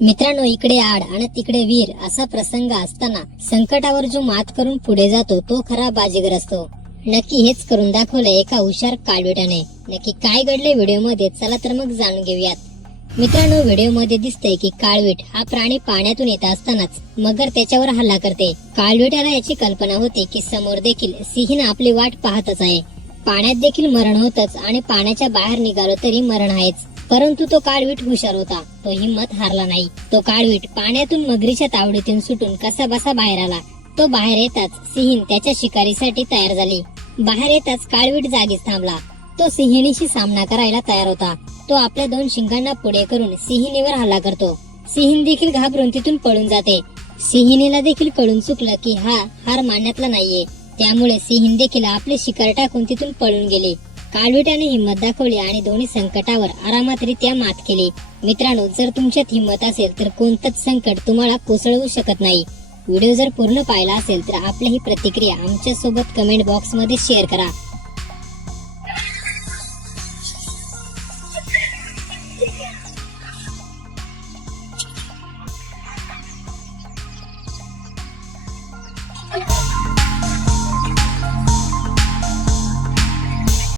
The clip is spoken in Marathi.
मित्रांनो, इकडे आड आणि तिकडे वीर असा प्रसंग असताना संकटावर जो मात करून पुढे जातो तो खरा बाजीगर असतो. नक्की हेच करून दाखवलं एका हुशार काळविटाने. नक्की काय घडले व्हिडिओ मध्ये, चला तर मग जाणून घेऊयात. मित्रांनो, व्हिडिओ मध्ये दिसतंय की काळवीट हा प्राणी पाण्यातून येत असतानाच मगर त्याच्यावर हल्ला करते. काळविटाला याची कल्पना होती की समोर देखील सिंहीण आपली वाट पाहतच आहे. पाण्यात देखील मरण होतच आणि पाण्याच्या बाहेर निघालो तरी मरण आहेच. परंतु तो काळवीट हुशार होता. तो हिम्मत हारला नाही. तो काळवीट पाण्यातून मगरीच्या तावडीतून सुटून कसा बसा बाहेर आला. तो बाहेर येताच सिंहीण त्याच्या शिकारीसाठी तयार झाली. बाहेर येताच काळवीट जागीच थांबला. तो सिंहिणीशी सामना करायला तयार होता. तो आपल्या 2 शिंगांना पुढे करून सिंहिणीवर हल्ला करतो. सिंहीण देखील घाबरून तिथून पळून जाते. सिंहिणीला देखील कळून चुकलं की हा हार मानण्यातला नाहीये. त्यामुळे सिंहीण देखील आपले शिकार टाकून तिथून पळून गेली. काळविटाने हिंमत दाखवली आणि दोन्ही संकटावर आरामातरित्या मात केली. मित्रांनो, जर तुमच्यात हिंमत असेल तर कोणतंच संकट तुम्हाला कोसळवू शकत नाही. व्हिडिओ जर पूर्ण पाहिला असेल तर आपली ही प्रतिक्रिया आमच्या सोबत कमेंट बॉक्स मध्ये शेअर करा.